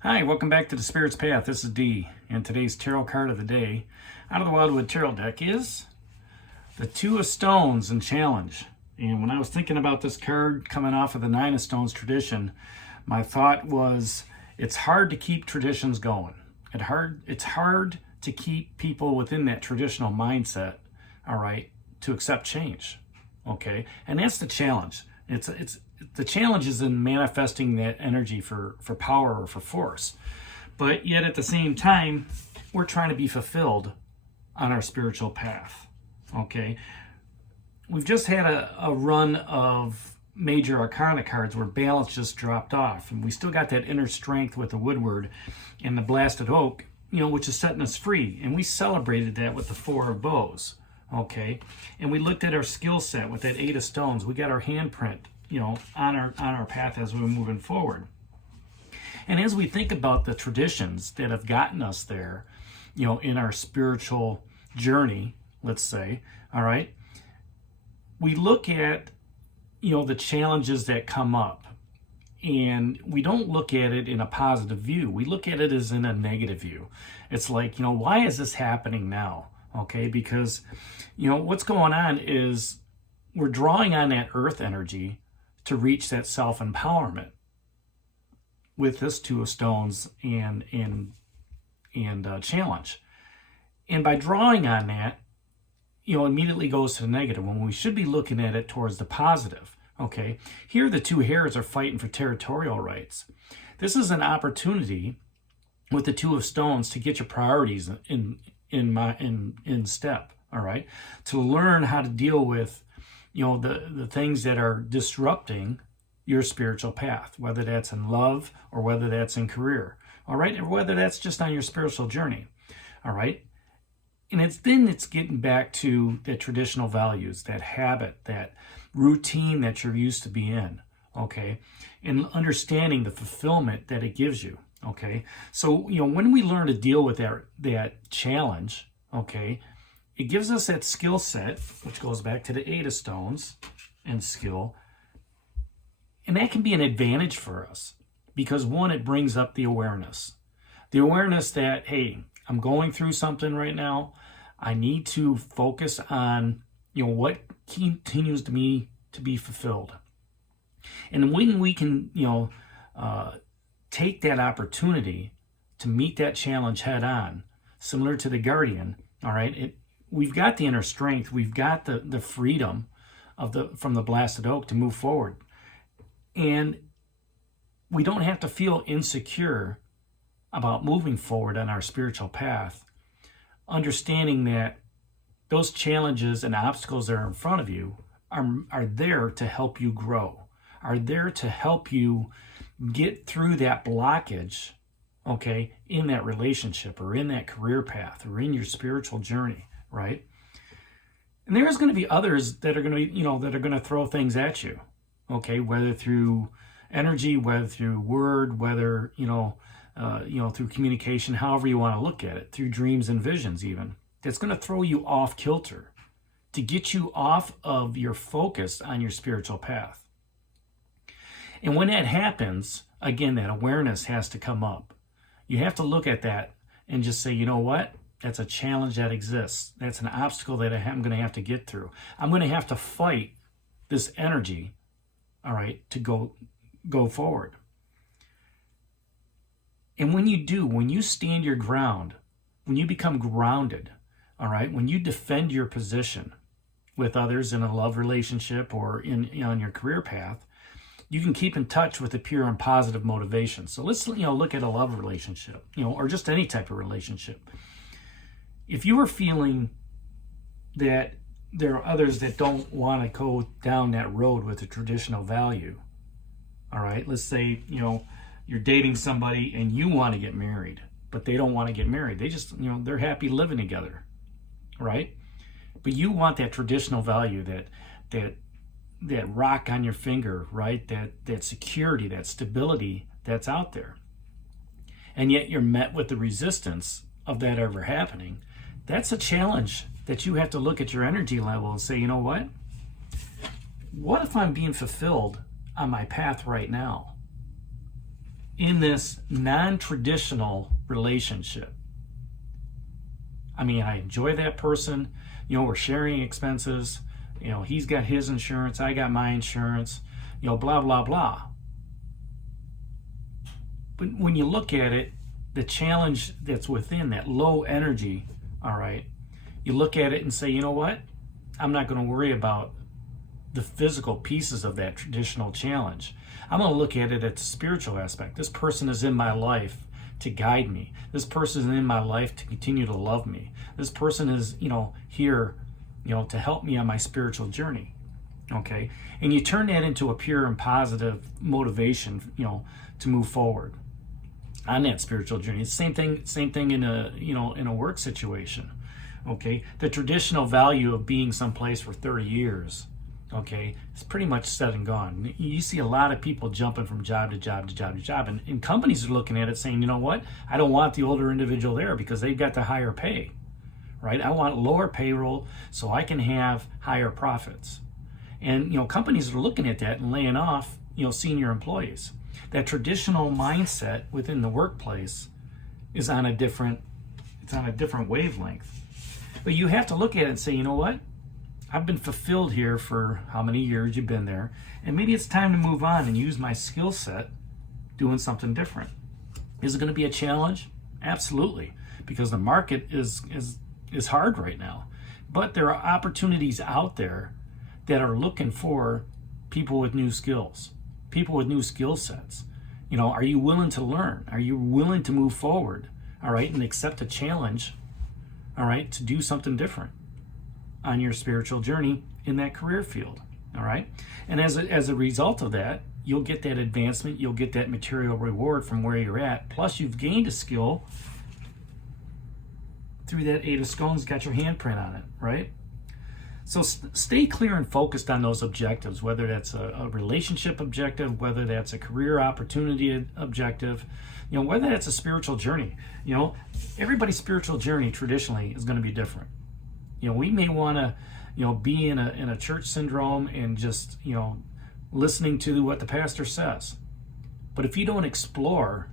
Hi, welcome back to the Spirit's Path. This is Dee, and today's tarot card of the day out of the Wildwood Tarot deck is the Two of Stones and Challenge. And when I was thinking about this card coming off of the Nine of Stones tradition, my thought was it's hard to keep traditions going. It's hard to keep people within that traditional mindset, all right, to accept change, okay? And that's the challenge. The challenge is in manifesting that energy for power or for force. But yet at the same time, we're trying to be fulfilled on our spiritual path, okay? We've just had a run of major arcana cards where balance just dropped off, and we still got that inner strength with the Woodward and the Blasted Oak, which is setting us free. And we celebrated that with the Four of Bows, okay? And we looked at our skill set with that Eight of Stones. We got our handprint, on our path as we're moving forward. And as we think about the traditions that have gotten us there, in our spiritual journey, let's say, all right, we look at, the challenges that come up, and we don't look at it in a positive view. We look at it as in a negative view. It's like, why is this happening now? Okay, because, what's going on is we're drawing on that earth energy to reach that self-empowerment with this Two of Stones and challenge. And by drawing on that, immediately goes to the negative when we should be looking at it towards the positive, okay? Here the two hares are fighting for territorial rights. This is an opportunity with the Two of Stones to get your priorities in step, all right? To learn how to deal with the things that are disrupting your spiritual path, whether that's in love or whether that's in career, all right? Or whether that's just on your spiritual journey, all right? And it's getting back to the traditional values, that habit, that routine that you're used to be in, okay? And understanding the fulfillment that it gives you, okay? So, when we learn to deal with that challenge, okay, it gives us that skill set, which goes back to the Eight of Stones and skill. And that can be an advantage for us because, one, it brings up the awareness. The awareness that, hey, I'm going through something right now. I need to focus on, what continues to me to be fulfilled. And when we can, take that opportunity to meet that challenge head on, similar to the Guardian, all right, we've got the inner strength, we've got the freedom from the Blasted Oak to move forward. And we don't have to feel insecure about moving forward on our spiritual path, understanding that those challenges and obstacles that are in front of you are there to help you grow, are there to help you get through that blockage, okay, in that relationship or in that career path or in your spiritual journey, right? And there's going to be others that are going to, that are going to throw things at you, okay, whether through energy, whether through word, whether, through communication, however you want to look at it, through dreams and visions even. That's going to throw you off kilter to get you off of your focus on your spiritual path. And when that happens, again, that awareness has to come up. You have to look at that and just say, you know what? That's a challenge that exists. That's an obstacle that I'm going to have to get through. I'm going to have to fight this energy, all right, to go forward. And when you do, when you stand your ground, when you become grounded, all right, when you defend your position with others in a love relationship or on your career path, you can keep in touch with a pure and positive motivation. So let's look at a love relationship, or just any type of relationship. If you are feeling that there are others that don't want to go down that road with a traditional value, all right, let's say, you're dating somebody and you want to get married, but they don't want to get married. They just, they're happy living together, right? But you want that traditional value, that rock on your finger, right? That security, that stability that's out there. And yet you're met with the resistance of that ever happening. That's a challenge that you have to look at your energy level and say, you know what? What if I'm being fulfilled on my path right now? in this non-traditional relationship. I mean, I enjoy that person. You know, we're sharing expenses. You know, he's got his insurance, I got my insurance, you know, blah, blah, blah. But when you look at it, the challenge that's within that low energy, all right, you look at it and say, you know what? I'm not going to worry about the physical pieces of that traditional challenge. I'm going to look at it at the spiritual aspect. This person is in my life to guide me. This person is in my life to continue to love me. This person is, you know, here, you know, to help me on my spiritual journey. Okay? And you turn that into a pure and positive motivation, you know, to move forward on that spiritual journey. It's same thing in a, you know, in a work situation. Okay? The traditional value of being someplace for 30 years, okay, it's pretty much said and gone. You see a lot of people jumping from job to job to job to job, and companies are looking at it saying, you know what, I don't want the older individual there because they've got the higher pay, right? I want lower payroll so I can have higher profits. And, you know, companies are looking at that and laying off, you know, senior employees. That traditional mindset within the workplace is on a different wavelength. But you have to look at it and say, you know what? I've been fulfilled here for how many years you've been there, and maybe it's time to move on and use my skill set doing something different. Is it going to be a challenge? Absolutely, because the market is hard right now. But there are opportunities out there that are looking for people with new skills, people with new skill sets. You know, are you willing to learn? Are you willing to move forward, all right, and accept a challenge, all right, to do something different on your spiritual journey in that career field, all right? And as a result of that, you'll get that advancement, you'll get that material reward from where you're at, plus you've gained a skill through that 8 of Scones, got your handprint on it, right? So stay clear and focused on those objectives, whether that's a relationship objective, whether that's a career opportunity objective, you know, whether that's a spiritual journey. You know, everybody's spiritual journey traditionally is going to be different. You know, we may want to, you know, be in a church syndrome and just, you know, listening to what the pastor says. But if you don't explore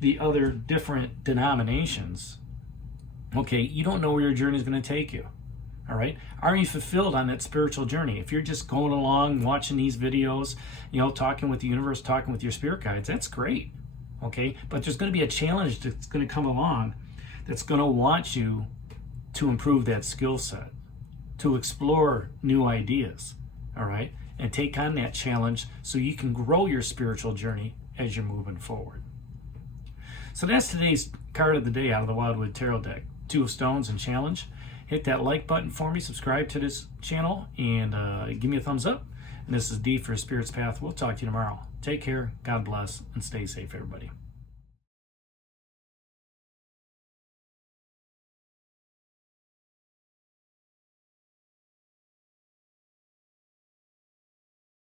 the other different denominations, okay, you don't know where your journey is going to take you. All right? Are you fulfilled on that spiritual journey? If you're just going along, watching these videos, you know, talking with the universe, talking with your spirit guides, that's great. Okay? But there's going to be a challenge that's going to come along that's going to want you to improve that skill set, to explore new ideas, all right, and take on that challenge so you can grow your spiritual journey as you're moving forward. So that's today's card of the day out of the Wildwood Tarot deck, 2 of Stones and Challenge. Hit that like button for me, subscribe to this channel, and give me a thumbs up. And this is D for Spirit's Path. We'll talk to you tomorrow. Take care, God bless, and stay safe, everybody.